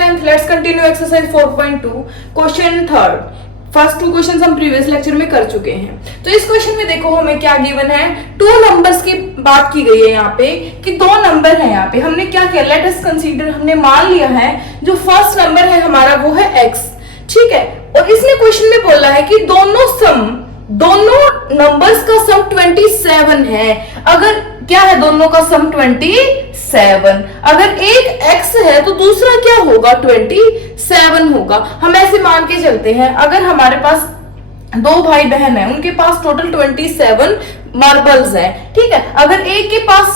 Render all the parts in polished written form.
10th, let's continue exercise 4.2 question third. First two question हम previous lecture में कर चुके हैं। तो इस क्वेश्चन में देखो हमें क्या गिवन है, टू नंबर्स की बात की गई है यहाँ पे कि दो नंबर है। यहाँ पे हमने क्या किया, लेट अस कंसीडर, हमने मान लिया है जो फर्स्ट नंबर है हमारा वो है x, ठीक है। और इसने क्वेश्चन में बोला है कि दोनों नंबर्स का सम 27 है। अगर क्या है, दोनों का सम 27, अगर एक x है तो दूसरा क्या होगा, 27 होगा। हम ऐसे मान के चलते हैं, अगर हमारे पास दो भाई बहन है, उनके पास टोटल 27 मार्बल्स है, ठीक है। अगर एक के पास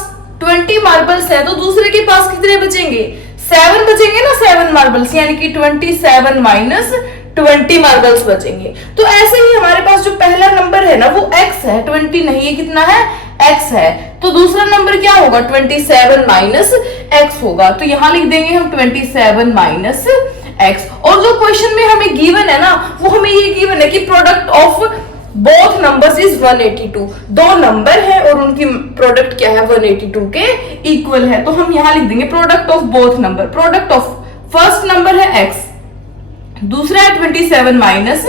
20 मार्बल्स है तो दूसरे के पास कितने बचेंगे, 7 बचेंगे ना, 7 मार्बल्स, यानी कि 27 माइनस 20 मार्बल्स बचेंगे। तो ऐसे ही हमारे पास जो पहला नंबर है ना वो x है, 20 नहीं है, कितना है, x है। तो दूसरा नंबर क्या होगा, 27 माइनस x होगा। तो यहां लिख देंगे हम 27 माइनस x। और जो क्वेश्चन में हमें गिवन है ना, वो हमें ये गिवन है कि product of both numbers is 182। दो नंबर है और उनकी प्रोडक्ट क्या है, 182 के इक्वल है। तो हम यहां लिख देंगे product of both number, product of first number है x, दूसरा है 27 माइनस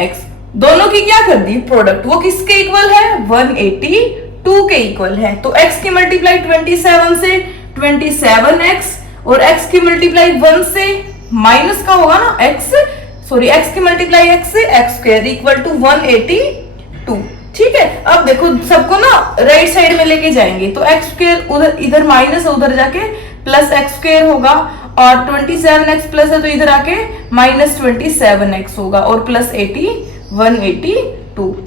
x, दोनों की क्या कर दी प्रोडक्ट, वो किसके इक्वल है, 182 के इक्वल है। तो x की मल्टीप्लाई 27 से 27x और x की मल्टीप्लाई 1 से माइनस का होगा ना x की मल्टीप्लाई x से x स्क्वायर इक्वल टू 182, ठीक है। अब देखो सबको ना राइट साइड में लेके जाएंगे तो x स्क्वायर उधर, इधर माइनस है, उधर जाके प्लस x स्क्वायर होगा, और 27x प्लस है तो इधर आके माइनस 27x होगा, और प्लस 182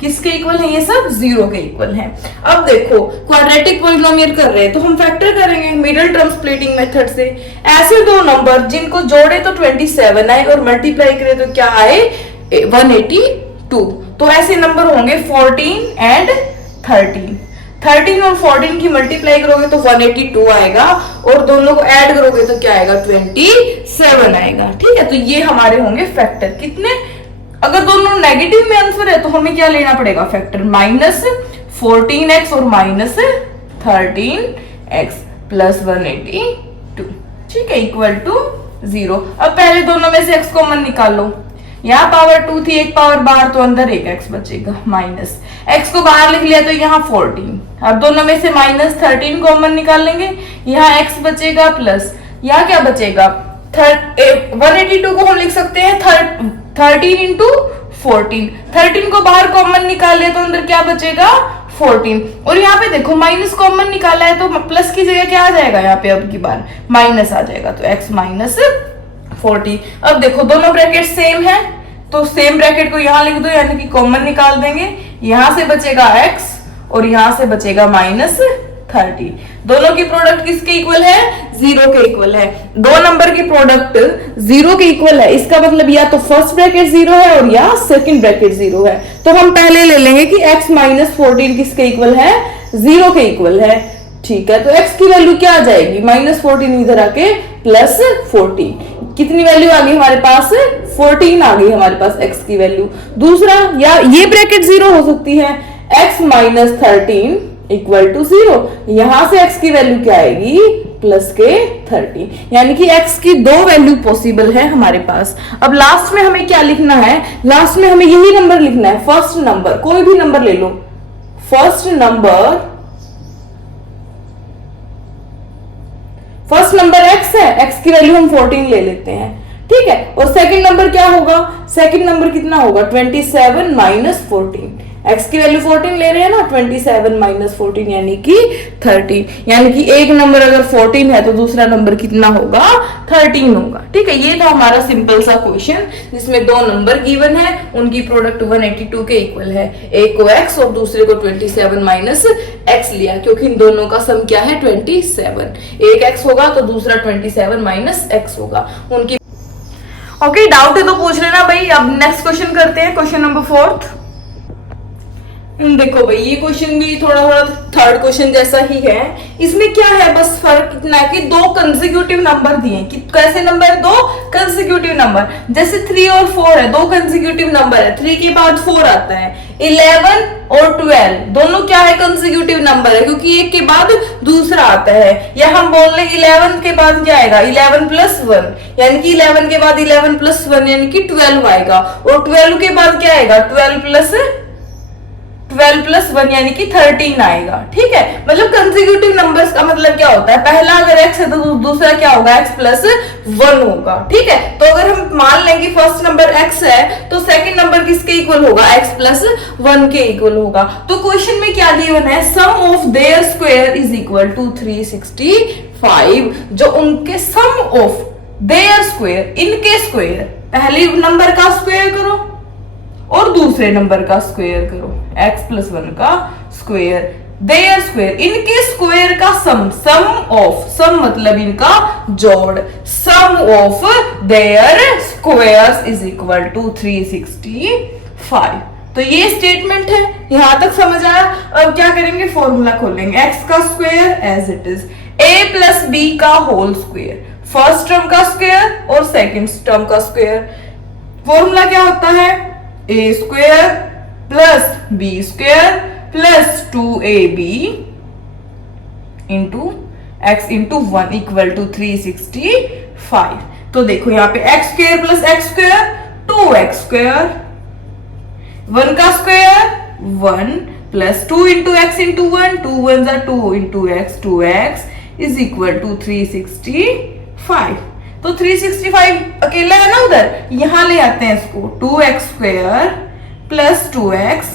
किसके इक्वल है, ये सब 0 के इक्वल है। अब देखो क्वाड्रेटिक पॉलिनोमियल कर रहे हैं तो हम फैक्टर करेंगे मिडिल टर्म स्प्लिटिंग मेथड से। ऐसे दो नंबर जिनको जोड़े तो 27 आए और मल्टीप्लाई करे तो क्या आए, 182। तो ऐसे नंबर होंगे 14 एंड 13 और 14 की मल्टीप्लाई करोगे तो 182 आएगा, और दोनों को ऐड करोगे तो क्या आएगा, 27 आएगा, ठीक है। तो ये हमारे होंगे फैक्टर कितने, अगर दोनों नेगेटिव में आंसर है तो हमें क्या लेना पड़ेगा, फैक्टर माइनस 14x और माइनस 13x प्लस 182, ठीक है, इक्वल टू 0। अब पहले दोनों में से x कॉमन निकाल लो, यहाँ पावर 2 थी, एक पावर बाहर तो अंदर एक x बचेगा, माइनस x को बाहर लिख लिया तो यहाँ 14। अब दोनों में से माइनस 13 कॉमन निकाल लेंगे, यहाँ x बचेगा प्लस यहाँ क्या बचेगा, 182 को हम लिख सकते हैं 13 इंटू 14। 13 को बाहर कॉमन निकाल लिया तो अंदर क्या बचेगा, 14। और यहाँ पे देखो माइनस कॉमन निकाला है तो प्लस की जगह क्या आ जाएगा, यहाँ पे अब की बार माइनस आ जाएगा, तो x माइनस 40। अब देखो दोनों ब्रैकेट सेम है तो सेम ब्रैकेट को यहां लिख दो, यानी कि कॉमन निकाल देंगे, यहां से बचेगा x और यहां से बचेगा माइनस 30। दोनों की प्रोडक्ट किसके इक्वल है, 0 के इक्वल है। दो नंबर की प्रोडक्ट 0 के इक्वल है, इसका मतलब या तो फर्स्ट ब्रैकेट 0 है और या सेकंड ब्रैकेट 0 है। तो हम पहले ले लेंगे कि x माइनस 14 किसके इक्वल है, 0 के इक्वल है, ठीक है। तो x की वैल्यू क्या आ जाएगी, माइनस 14 इधर आके प्लस 14, कितनी वैल्यू आ गई हमारे पास, 14 आ गई हमारे पास x की वैल्यू। दूसरा, या ये ब्रैकेट 0 हो सकती है, x माइनस 13 इक्वल टू 0, यहां से x की वैल्यू क्या आएगी, प्लस के 30, यानी कि x की दो वैल्यू पॉसिबल है हमारे पास। अब लास्ट में हमें क्या लिखना है, लास्ट में हमें यही नंबर लिखना है, फर्स्ट नंबर, कोई भी नंबर ले लो, फर्स्ट नंबर x है, x की वैल्यू हम 14 ले लेते हैं, ठीक है। और सेकंड नंबर क्या होगा, सेकंड नंबर कितना होगा, 27 माइनस 14, x की वैल्यू 14 ले रहे हैं ना, 27 माइनस 14 यानी कि 30, यानी कि एक नंबर अगर 14 है तो दूसरा नंबर कितना होगा, 13 होगा, ठीक है। ये था हमारा सिंपल सा क्वेश्चन जिसमें दो नंबर गिवन है, उनकी प्रोडक्ट 182 के इक्वल है, एक को x और दूसरे को 27 माइनस x लिया, क्योंकि इन दोनों का सम क्या है, 27। एक x होगा तो दूसरा 27 माइनस x होगा उनकी। ओके, डाउट है तो पूछ लेना भाई। अब नेक्स्ट क्वेश्चन करते हैं, क्वेश्चन नंबर 4। देखो भाई ये क्वेश्चन भी थोड़ा थोड़ा थर्ड क्वेश्चन जैसा ही है। इसमें क्या है, बस फर्क इतना है कि दो कंसेक्यूटिव नंबर दिए, कि कैसे नंबर, दो कंसेक्यूटिव नंबर, जैसे 3 और 4 है, दो कंसेक्यूटिव नंबर है, 3 के बाद 4 आता है, 11 और 12 दोनों क्या है, कंसेक्यूटिव नंबर है, क्योंकि एक के बाद दूसरा आता है। या हम बोल रहे 11 के बाद क्या आएगा, 11 प्लस 1, यानी कि 11 के बाद 11 प्लस 1 यानी कि 12 आएगा। और 12 के बाद क्या आएगा, 12 प्लस 1 यानी कि 13 आएगा। ठीक है, मतलब कंसेक्यूटिव नंबर्स का मतलब क्या होता है, पहला अगर x है तो दूसरा क्या होगा, x प्लस 1 होगा। ठीक है, तो अगर हम मान लें कि फर्स्ट नंबर x है तो सेकंड नंबर किसके इक्वल होगा, x प्लस 1 के इक्वल होगा। तो क्वेश्चन में क्या गिवन है, sum of their square is equal to 365, जो उनके सम ऑफ देयर स्क्वायर, इनके स्क्वायर, पहले नंबर का स्क्वायर करो और दूसरे नंबर का स्क्वायर करो, x प्लस 1 का स्क्वायर, देयर स्क्वायर, इनके स्क्वायर का सम, सम ऑफ, सम मतलब इनका जोड़, sum of their squares is equal to 365। तो ये स्टेटमेंट है, यहां तक समझ आया। अब क्या करेंगे, फॉर्मूला खोलेंगे, x का square as it is, a plus b का होल स्क्वायर, फर्स्ट टर्म का स्क्वायर और सेकंड टर्म का स्क्वायर। फॉर्मूला क्या होता है, a square plus b square plus 2ab into x into 1 equal to 365। तो देखो यहाँ पे x square plus x square 2x square, 1 का square 1 plus 2 into x into 1, 2 1 जा 2 into x, 2x is equal to 365। तो 365 अकेला है ना उधर, यहां ले आते हैं इसको, 2x स्क्वायर प्लस 2x,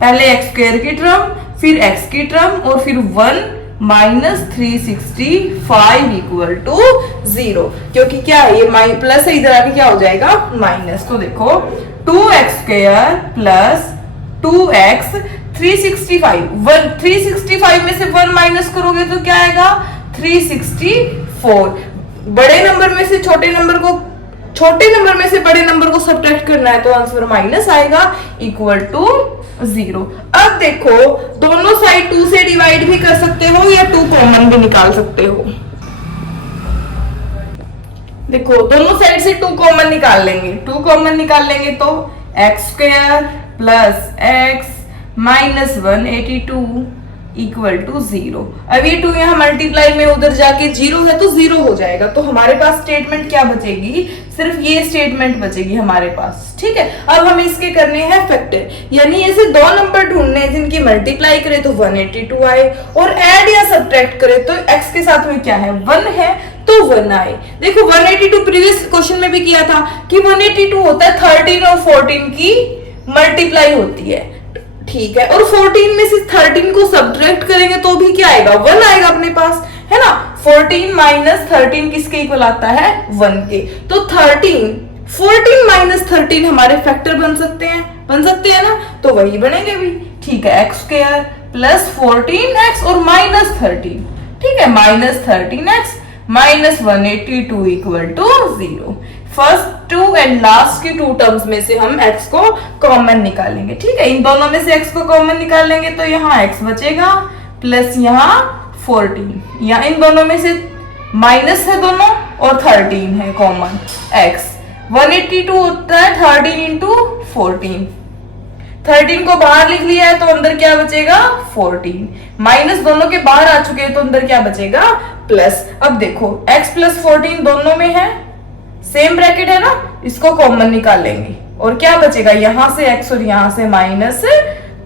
पहले x स्क्वायर की टर्म फिर x की टर्म और फिर 1 माइनस 365 इक्वल टू 0, क्योंकि क्या है ये प्लस है, इधर आके क्या हो जाएगा माइनस। तो देखो 2x स्क्वायर प्लस 2x 365 में से 1 माइनस करोगे तो क्या आएगा 364। बड़े नंबर में से छोटे नंबर को सब्ट्रैक्ट करना है तो आंसर माइनस आएगा इक्वल टू 0। अब देखो दोनों साइड 2 से डिवाइड भी कर सकते हो या 2 कॉमन भी निकाल सकते हो। देखो दोनों साइड से 2 कॉमन निकाल लेंगे, 2 कॉमन निकाल लेंगे तो x square plus x minus 182 equal to 0। अब ये 2 यहाँ मल्टीप्लाई में उधर जाके 0 है तो 0 हो जाएगा। तो हमारे पास स्टेटमेंट क्या बचेगी, सिर्फ ये स्टेटमेंट बचेगी हमारे पास। ठीक है, अब हमें इसके करने हैं फैक्टर, यानी ऐसे 2 नंबर ढूंढने हैं जिनकी मल्टीप्लाई करे तो 182 आए और ऐड या सब्ट्रैक्ट करे तो x के साथ में क्या है 1 है तो 1 आए। देखो 182 प्रीवियस क्वेश्चन में भी किया था कि 182 होता है 13 और 14 की मल्टीप्लाई होती है। ठीक है, और 14 में से 13 को सब्ट्रैक्ट करेंगे तो भी क्या आएगा 1 आएगा अपने पास, है ना। 14 माइनस 13 किसके इक्वल आता है 1 के। तो 14 माइनस 13 हमारे फैक्टर बन सकते हैं ना, तो वही बनेंगे भी। ठीक है, x स्क्वायर प्लस 14x और माइनस 13, ठीक है, minus 13x minus 182 equal to 0। First 2 and last की 2 टर्म्स में से हम x को कॉमन निकालेंगे। ठीक है, इन दोनों में से x को कॉमन निकालेंगे तो यहाँ x बचेगा प्लस यहाँ 14, यहाँ इन दोनों में से माइनस है दोनों और 13 है कॉमन। x 182 होता है 13 इंटू 14, 13 को बाहर लिख लिया है तो अंदर क्या बचेगा 14, माइनस दोनों के बाहर आ चुके हैं तो अंदर क्या बचेगा प्लस। अब देखो x प्लस 14 दोनों में है, सेम ब्रैकेट है ना, इसको कॉमन निकालेंगे और क्या बचेगा यहाँ से x और यहाँ से माइनस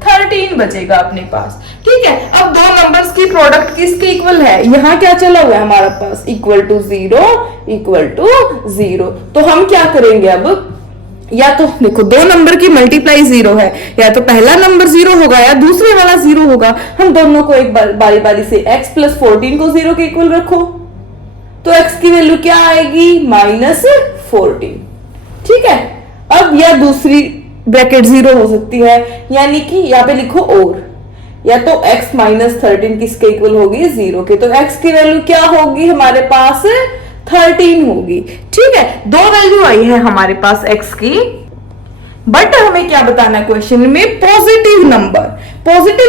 13 बचेगा अपने पास। ठीक है, अब 2 नंबर्स की प्रोडक्ट किसके इक्वल है, यहाँ क्या चला हुआ है हमारे पास इक्वल टू 0। तो हम क्या करेंगे अब, या तो देखो 2 नंबर की मल्टीप्लाई 0 है, या तो पहला नंबर 0 होगा या दूसरे वाला 0 होगा। हम दोनों को एक बारी बारी से x प्लस 14 को 0 के इक्वल रखो तो x की वैल्यू क्या आएगी माइनस 14। ठीक है, अब या दूसरी ब्रैकेट 0 हो सकती है, यानी कि यहाँ पे लिखो और, या तो x माइनस 13 किसके इक्वल होगी 0 के, तो x की वैल्यू क्या होगी हमारे पास 13 होगी। ठीक है, 2 वैल्यू आई है हमारे पास x की, बट हमें क्या बताना है क्वेश्चन में, पॉजिटिव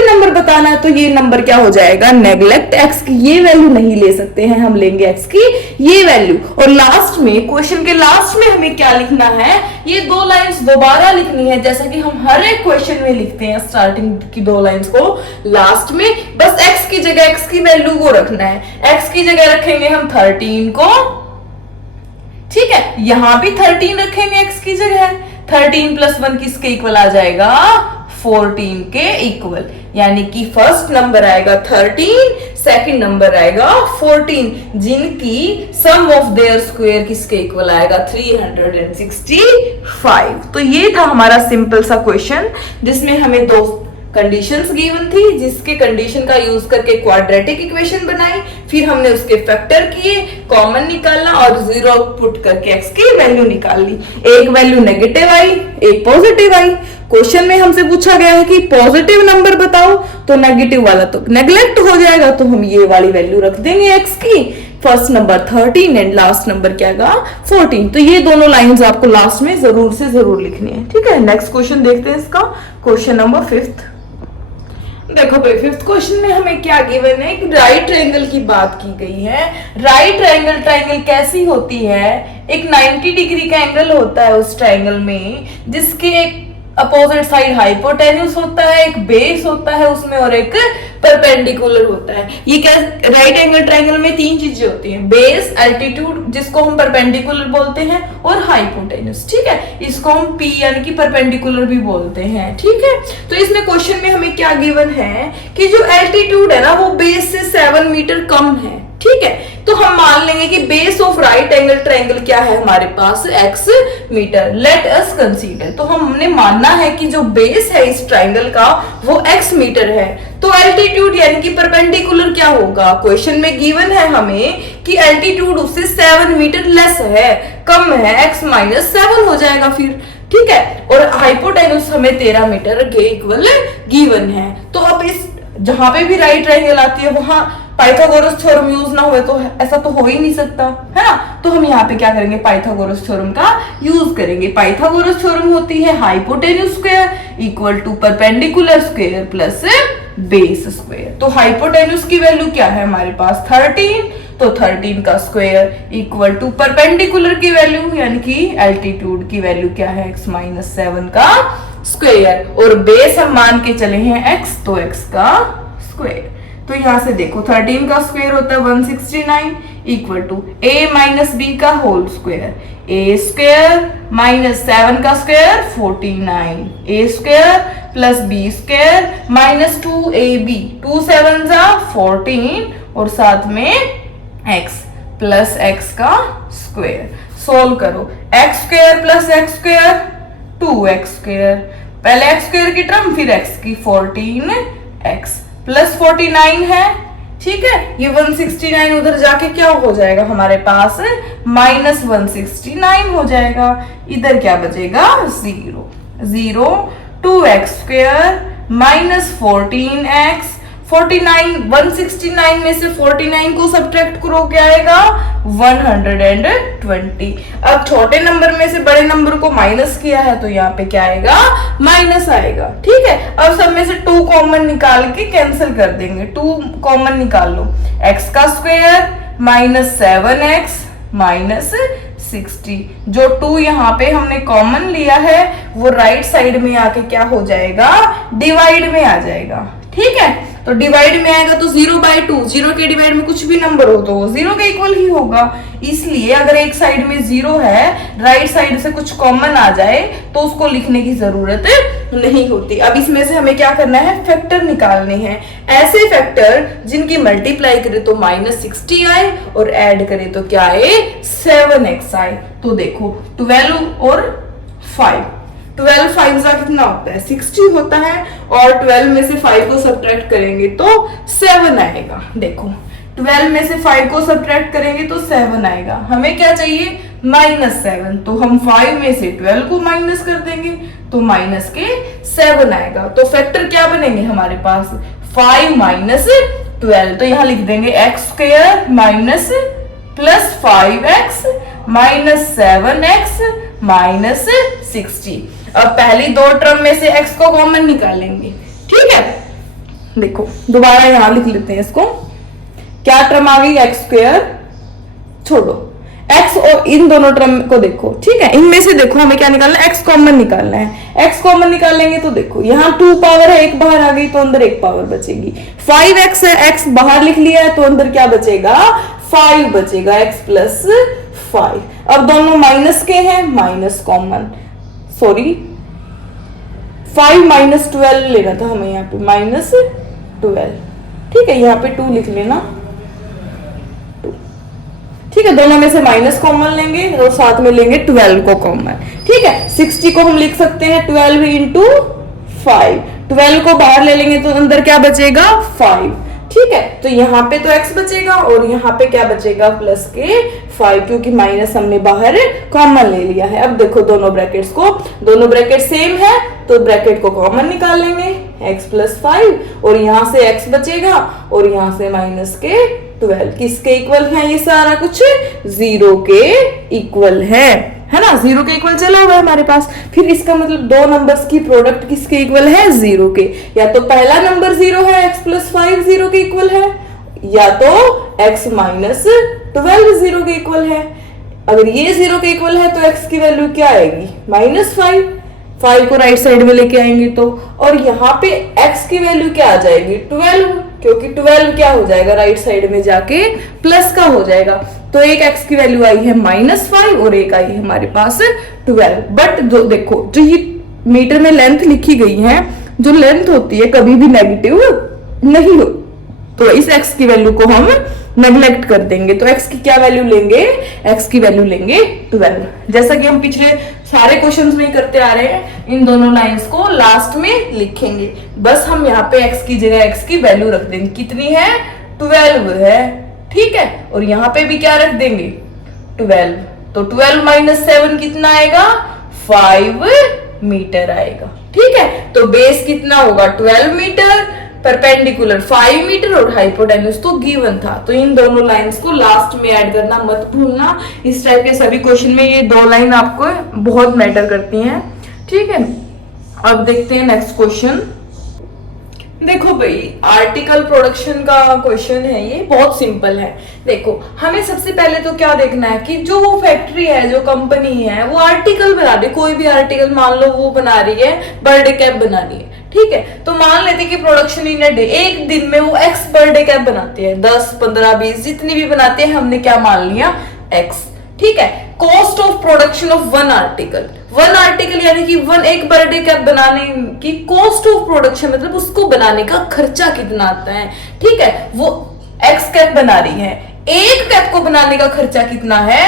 नंबर बताना है। तो ये नंबर क्या हो जाएगा, नेग्लेक्ट एक्स की ये वैल्यू नहीं ले सकते हैं, हम लेंगे एक्स की ये वैल्यू। और लास्ट में, क्वेश्चन के लास्ट में हमें क्या लिखना है, ये दो लाइंस दोबारा लिखनी है, जैसा कि हम हर एक क्वेश्चन में लिखते हैं। स्टार्टिंग की दो लाइंस को लास्ट में बस एक्स की जगह एक्स की वैल्यू को रखना है। एक्स की जगह रखेंगे हम 13 को, ठीक है, यहां भी 13 रखेंगे एक्स की जगह। 13 + 1 किसके इक्वल आ जाएगा, 14 के इक्वल, यानी कि फर्स्ट नंबर आएगा 13, सेकंड नंबर आएगा 14, जिनकी सम ऑफ देयर स्क्वायर किसके इक्वल आएगा, 365। तो ये था हमारा सिंपल सा क्वेश्चन, जिसमें हमें दो कंडीशंस गिवन थी, जिसके कंडीशन का यूज करके क्वाड्रेटिक इक्वेशन बनाई, फिर हमने उसके फैक्टर किए, कॉमन निकाला और जीरो पुट करके एक्स की वैल्यू निकाल ली। एक वैल्यू नेगेटिव आई, एक पॉजिटिव आई। क्वेश्चन में हमसे पूछा गया है कि पॉजिटिव नंबर बताओ, तो नेगेटिव वाला तो नेग्लेक्ट हो जाएगा, तो हम ये वाली वैल्यू रख देंगे एक्स की। First number 13 and last number क्या होगा, 14। तो ये दोनों लाइंस आपको लास्ट में जरूर से जरूर लिखनी है, ठीक है। नेक्स्ट क्वेश्चन देखते हैं इसका, क्वेश्चन नंबर 5। देखो भाई, 5th क्वेश्चन में हमें क्या गिवन है, एक राइट ट्रायंगल की बात की गई है। राइट ट्रायंगल कैसी होती है, एक 90 डिग्री का एंगल होता है उस ट्रायंगल में, जिसके एक अपोजिट साइड हाइपोटेन्यूस होता है, एक बेस होता है उसमें, और एक परपेंडिकुलर होता है। ये क्या, राइट एंगल ट्रायंगल में तीन चीजें होती हैं, बेस, एल्टीट्यूड जिसको हम परपेंडिकुलर बोलते हैं, और हाइपोटेन्यूस, ठीक है, इसको हम पी यानी कि परपेंडिकुलर भी बोलते हैं, ठीक है। तो इसमें क्वेश्चन में हमें क्या गिवन है कि जो एल्टीट्यूड है ना वो बेस से 7 मीटर कम है, ठीक है। तो हम मान लेंगे कि base of right angle triangle क्या है हमारे पास, x metre. Let us consider, तो हमने मानना है कि जो बेस है इस ट्रायंगल का वो x मीटर है। तो एल्टीट्यूड यानी कि परपेंडिकुलर क्या होगा, क्वेश्चन में गिवन है हमें कि एल्टीट्यूड उससे 7 मीटर लेस है, कम है, x - 7 हो जाएगा फिर, ठीक है। और हाइपोटेन्यूस हमें 13 मीटर के इक्वल गिवन है। तो अब इस जहां पे भी राइट ट्रायंगल आती है वहां पाइथागोरस थ्योरम यूज ना हुए तो ऐसा तो हो ही नहीं सकता, है ना। तो हम यहाँ पे क्या करेंगे, पाइथागोरस थ्योरम का यूज करेंगे। पाइथागोरस थ्योरम होती है hypotenuse square equal to perpendicular square plus base square. तो हाइपोटेन्यूस की वैल्यू क्या है हमारे पास 13, तो 13 का स्क्वायर इक्वल टू परपेंडिकुलर की वैल्यू यानी कि एल्टीट्यूड की वैल्यू क्या है, x - 7 का स्क्वायर, और बेस हम मान के चले हैं x, तो x का स्क्वायर। तो यहां से देखो 13 का स्क्वायर होता है 169 इक्वल टू a - b का होल स्क्वायर, a स्क्वायर - 7 का square 49, a square plus b square - 2ab, 2 7 14, और साथ में x प्लस x का स्क्वायर। सोल्व करो, x square plus x square 2x square, पहले x स्क्वायर की टर्म फिर x की 14x प्लस 49 है, ठीक है। ये 169 उधर जाके क्या हो जाएगा हमारे पास, -169 हो जाएगा। इधर क्या बचेगा, 0 2x स्क्वायर -14x, 49 169 में से 49 को सब्ट्रैक्ट करो क्या आएगा, 120। अब छोटे नंबर में से बड़े नंबर को माइनस किया है तो यहाँ पे क्या आएगा, माइनस आएगा, ठीक है। अब सब में से 2 कॉमन निकाल के कैंसिल कर देंगे, 2 कॉमन निकाल लो, x का स्क्वायर -7x -60, जो 2 यहाँ पे हमने कॉमन लिया है वो राइट साइड में आके क्या हो जाएगा, डिवाइड में आ जाएगा, ठीक है। तो डिवाइड में आएगा तो 0/2, 0 के डिवाइड में कुछ भी नंबर हो तो वो 0 के इक्वल ही होगा। इसलिए अगर एक साइड में 0 है, राइट साइड से कुछ कॉमन आ जाए तो उसको लिखने की जरूरत नहीं होती। अब इसमें से हमें क्या करना है, फैक्टर निकालने हैं, ऐसे फैक्टर जिनकी मल्टीप्लाई करे तो -60 आए और ऐड करे तो क्या आए, 7x आए। तो देखो 12 और 5, 12 5 का कितना होता है, 60 होता है, और 12 में से 5 को सब्ट्रैक्ट करेंगे तो 7 आएगा। देखो 12 में से 5 को सब्ट्रैक्ट करेंगे तो 7 आएगा। हमें क्या चाहिए, -7, तो हम 5 में से 12 को माइनस कर देंगे तो माइनस के 7 आएगा। तो फैक्टर क्या बनेंगे हमारे पास, 5 - 12, तो यहां लिख देंगे x square minus plus 5x -7x -60। अब पहली दो टर्म में से x को कॉमन निकालेंगे, ठीक है। देखो दोबारा यहां लिख लेते हैं इसको, क्या टर्म आ गई, एक्स स्क्वायर, छोड़ो x और इन दोनों टर्म को देखो, ठीक है। इनमें से देखो हमें क्या निकालना है, x कॉमन निकालना है। x कॉमन निकालेंगे तो देखो यहाँ 2 पावर है, एक बाहर आ गई तो अंदर एक पावर बचेगी। 5x है, x बाहर लिख लिया है तो अंदर क्या बचेगा, 5 बचेगा, x प्लस 5। अब दोनों माइनस के हैं, माइनस कॉमन, सॉरी 5 माइनस 12 लेना था हमें यहाँ पे, माइनस 12, ठीक है। यहाँ पे 2 लिख लेना, ठीक है। दोनों में से माइनस कॉमन लेंगे और साथ में लेंगे 12 को कॉमन, ठीक है। 60 को हम लिख सकते हैं 12 इंटू 5, 12 को बाहर ले लेंगे तो अंदर क्या बचेगा, 5, ठीक है। तो यहाँ पे तो x बचेगा और यहाँ पे क्या बचेगा, प्लस के 5, क्योंकि माइनस हमने बाहर कॉमन ले लिया है। अब देखो दोनों ब्रैकेट्स को, दोनों ब्रैकेट सेम है तो ब्रैकेट को कॉमन निकाल लेंगे, x प्लस 5 और यहाँ से x बचेगा और यहाँ से माइनस के 12, किसके इक्वल है ये सारा कुछ, 0 के इक्वल है ना, 0 के इक्वल चला हुआ है हमारे पास। फिर इसका मतलब दो नंबर्स की प्रोडक्ट किसके इक्वल है, 0 के। या तो पहला नंबर 0 है, x प्लस 5 0 के इक्वल है, या तो x माइनस 12 0 के इक्वल है। अगर ये 0 के इक्वल है तो x की वैल्यू क्या आएगी, -5, 5 को राइट साइड में लेके आएंगे तो, और यहाँ पे x की वैल्यू क्या आ जाएगी, 12, क्योंकि 12 क्या हो जाएगा, राइट साइड में जाके प्लस का हो जाएगा। तो एक x की वैल्यू आई है -5 और एक आई है हमारे पास 12। बट देखो जो ये मीटर में लेंथ लिखी गई है, जो लेंथ होती है कभी भी नेगेटिव नहीं हो, तो इस x की वैल्यू को हम नेग्लेक्ट कर देंगे। तो x की क्या वैल्यू लेंगे, x की वैल्यू लेंगे 12, जैसा कि हम पिछले सारे क्वेश्चंस में करते आ रहे हैं। इन दोनों लाइंस को लास्ट में लिखेंगे, बस हम यहाँ पे x की जगह x की वैल्यू रख देंगे, कितनी है, 12 है, ठीक है। और यहाँ पे भी क्या रख देंगे, 12, तो 12 माइनस 7 कितना आएगा, 5 मीटर आएगा, ठीक है। तो बेस कितना होगा, 12 मीटर, परपेंडिकुलर 5 मीटर और हाइपोटेन्यूज तो गिवन था। तो इन दोनों लाइंस को लास्ट में ऐड करना मत भूलना, इस टाइप के सभी क्वेश्चन में ये दो लाइन आपको बहुत मैटर करती हैं, ठीक है। अब देखते हैं नेक्स्ट क्वेश्चन। देखो भाई आर्टिकल प्रोडक्शन का क्वेश्चन है, ये बहुत सिंपल है। देखो हमें सबसे पहले तो क्या देखना है कि जो वो फैक्ट्री है, जो कंपनी है, वो आर्टिकल बना रही है, कोई भी आर्टिकल मान लो वो बना रही है, बर्थडे कैप बनानी है, ठीक है। तो मान लेते कि प्रोडक्शन इन अ डे, एक दिन में वो x बर्थडे कैप बनाते हैं, 10 15 20 जितनी भी बनाते हैं, हमने क्या मान लिया, x, ठीक है। Cost of production of one article यानी कि एक बर्थडे कैप बनाने की कॉस्ट ऑफ प्रोडक्शन, मतलब उसको बनाने का खर्चा कितना आता है, ठीक है। वो x कैप बना रही है, एक कैप को बनाने का खर्चा कितना है,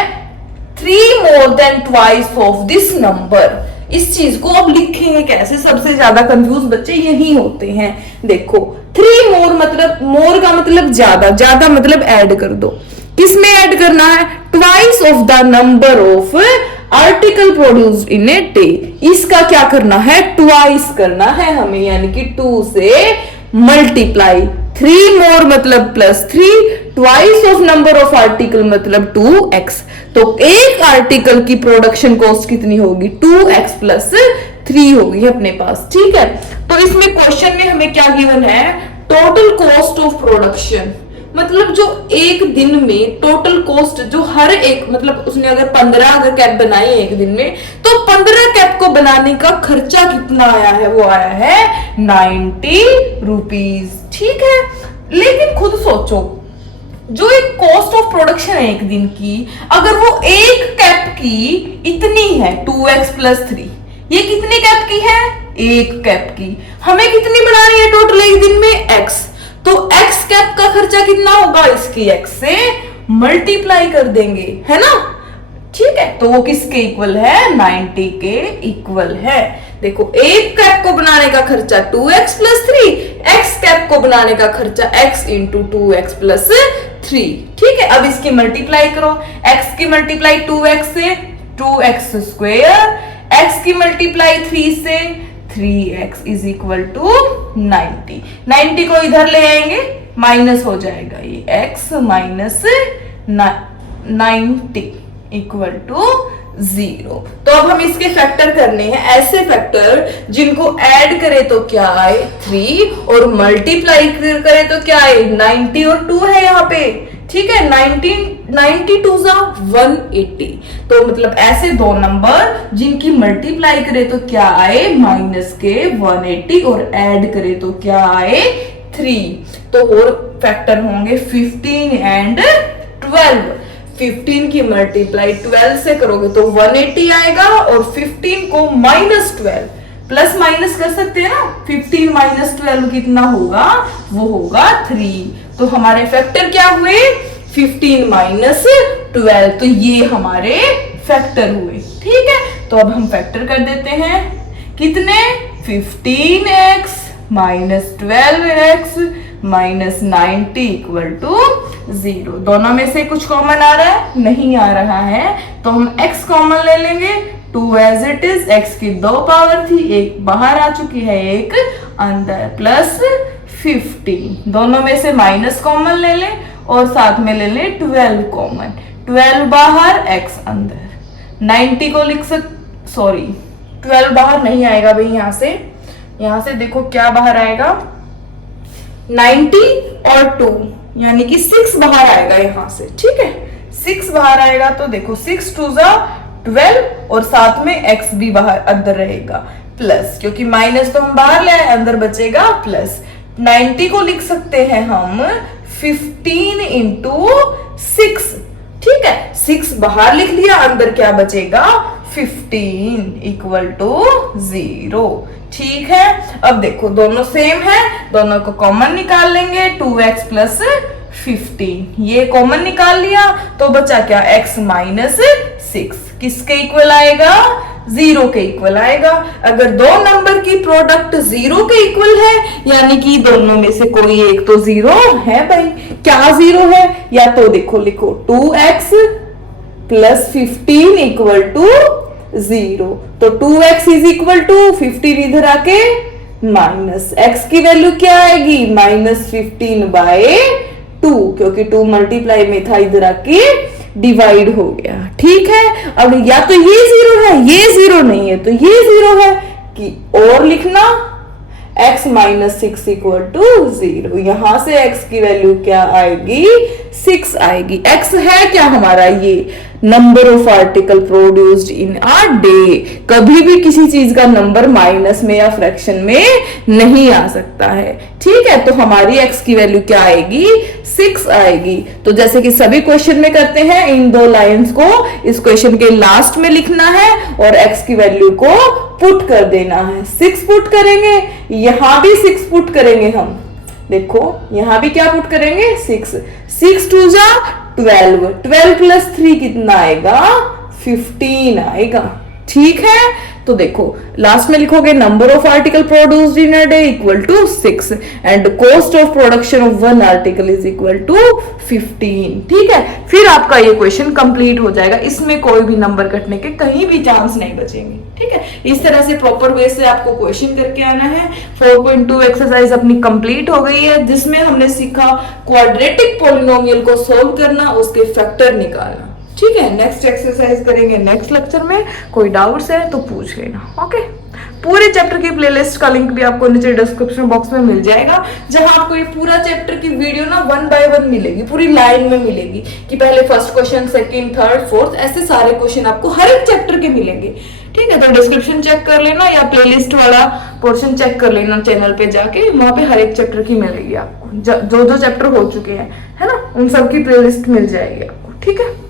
3 more than twice of this number। इस चीज को अब लिखेंगे कैसे, सबसे ज्यादा कंफ्यूज बच्चे यही होते हैं। देखो 3 more मतलब, मोर का मतलब ज्यादा, ज्यादा मतलब ऐड कर दो, किसमें ऐड करना है, twice of the number of article produced in a day. इसका क्या करना है, ट्वाइस करना है हमें, यानी कि 2 से मल्टीप्लाई, 3 मोर मतलब +3, twice of number of article मतलब 2x। तो एक आर्टिकल की प्रोडक्शन कॉस्ट कितनी होगी, 2x + 3 होगी अपने पास, ठीक है। तो इसमें क्वेश्चन में हमें क्या गिवन है, टोटल कॉस्ट ऑफ प्रोडक्शन, मतलब जो एक दिन में टोटल कॉस्ट, जो हर एक, मतलब उसने अगर 15 अगर कैप बनाई है एक दिन में, तो 15 कैप को बनाने का खर्चा कितना आया है, वो आया है 90 रुपीज, ठीक है। लेकिन खुद सोचो, जो एक कॉस्ट ऑफ प्रोडक्शन है एक दिन की, अगर वो एक कैप की इतनी है 2x + 3, ये कितने कैप की है, एक कैप की, हमें कितनी बनानी है टोटल एक दिन में, x। तो x कैप का खर्चा कितना होगा, इसकी x से मल्टीप्लाई कर देंगे, है ना, ठीक है। तो वो किसके इक्वल है, 90 के इक्वल है। देखो एक कैप को बनाने का खर्चा 2x + 3, x कैप को बनाने का खर्चा x × 2x + 3, ठीक है। अब इसकी मल्टीप्लाई करो, x की मल्टीप्लाई 2x से 2x², x की मल्टीप्लाई 3 से 3x = 90। 90 को इधर ले आएंगे, माइनस हो जाएगा ये, x - 90 = 0। तो अब हम इसके फैक्टर करने हैं, ऐसे फैक्टर जिनको ऐड करें तो क्या आए 3 और मल्टीप्लाई करें तो क्या आए 90 और 2 है यहाँ पे, ठीक है। 92 ज़ा 180, तो मतलब ऐसे दो नंबर जिनकी मल्टीप्लाई करे तो क्या आए माइनस के 180 और ऐड करे तो क्या आए 3। तो और फैक्टर होंगे 15 एंड 12। 15 की मल्टीप्लाई 12 से करोगे तो 180 आएगा और 15 को माइनस 12 प्लस माइनस कर सकते हैं ना, 15 माइनस 12 कितना होगा, वो होगा 3। तो हमारे फैक्टर क्या हुए 15 माइनस 12, तो ये हमारे फैक्टर हुए, ठीक है। तो अब हम फैक्टर कर देते हैं, कितने 15x minus 12x minus 90 equal to 0। दोनों में से कुछ कॉमन आ रहा है, नहीं आ रहा है, तो हम x कॉमन ले लेंगे, 2 एज इट इज, x की 2 पावर थी, एक बाहर आ चुकी है, एक अंदर, प्लस 15। दोनों में से माइनस कॉमन ले लें और साथ में ले लें 12 कॉमन, 12 बाहर x अंदर, 90 को लिख 12 बाहर नहीं आएगा भाई, यहां से देखो क्या बाहर आएगा 90 और 2 यानी कि 6 बाहर आएगा यहां से, ठीक है। 6 बाहर आएगा तो देखो 6 2 ज़ा 12 और साथ में x भी बाहर अंदर रहेगा, प्लस, क्योंकि माइनस तो हम बाहर ले आए, अंदर बचेगा प्लस। 90 को लिख सकते हैं हम 15 इंटू 6, ठीक है। 6 बाहर लिख लिया, अंदर क्या बचेगा 15 इक्वल टू 0, ठीक है। अब देखो दोनों सेम है, दोनों को कॉमन निकाल लेंगे, 2x प्लस 15, ये कॉमन निकाल लिया तो बचा क्या x माइनस 6, किसके इक्वल आएगा 0 के इक्वल आएगा। अगर दो नंबर की प्रोडक्ट 0 के इक्वल है यानी कि दोनों में से कोई एक तो 0 है भाई। क्या 0 है, या तो देखो लिखो 2x प्लस 15 इक्वल टू 0, तो 2x इज इक्वल टू 15 इधर आके माइनस x की वैल्यू क्या आएगी माइनस 15 बाय 2, क्योंकि 2 मल्टीप्लाई में था, इधर आके डिवाइड हो गया, ठीक है। अब या तो ये 0 है, ये 0 नहीं है, तो ये 0 है कि और लिखना x माइनस 6 इक्वल टू 0। यहां से x की वैल्यू क्या आएगी 6 आएगी। x है क्या हमारा ये number of article produced in a day, कभी भी किसी चीज का नंबर माइनस में या फ्रैक्शन में नहीं आ सकता है, ठीक है। तो हमारी x की वैल्यू क्या आएगी 6 आएगी। तो जैसे कि सभी क्वेश्चन में करते हैं, इन दो लाइंस को इस क्वेश्चन के लास्ट में लिखना है और x की वैल्यू को पुट कर देना है। 6 पुट करेंगे, यहां भी 6 पुट करेंगे हम, देखो यहां भी क्या पुट करेंगे 6 2 जा 12, 12 प्लस 3 कितना आएगा 15 आएगा, ठीक है। तो देखो लास्ट में लिखोगे number of article produced in a day equal to 6 and cost of production of one article is equal to 15, ठीक है। फिर आपका ये क्वेश्चन कंप्लीट हो जाएगा, इसमें कोई भी नंबर कटने के कहीं भी चांस नहीं बचेंगे, ठीक है। इस तरह से प्रॉपर वे से आपको क्वेश्चन करके आना है। 4.2 एक्सरसाइज अपनी कंप्लीट हो गई है, जिसमें हमने सीखा क्वाड्रेटिक पॉलिनोमियल को सोल्व करना, उसके फैक्टर निकालना, ठीक है। नेक्स्ट एक्सरसाइज करेंगे नेक्स्ट लेक्चर में, कोई डाउट्स है तो पूछ लेना, ओके। पूरे चैप्टर की प्लेलिस्ट का लिंक भी आपको नीचे डिस्क्रिप्शन बॉक्स में मिल जाएगा, जहां आपको ये पूरा चैप्टर की वीडियो ना 1 बाय 1 मिलेगी, पूरी लाइन में मिलेगी कि पहले first question, second, third, fourth, ऐसे सारे क्वेश्चन आपको हर एक चैप्टर के मिलेंगे, ठीक है। तो डिस्क्रिप्शन चेक कर लेना या प्लेलिस्ट वाला पोर्शन चेक कर लेना चैनल पे जाके, वहां पे हर एक चैप्टर की मिलेगी आपको, जो जो चैप्टर हो चुके हैं, है ना, उन सब की प्लेलिस्ट मिल जाएगी आपको, ठीक है।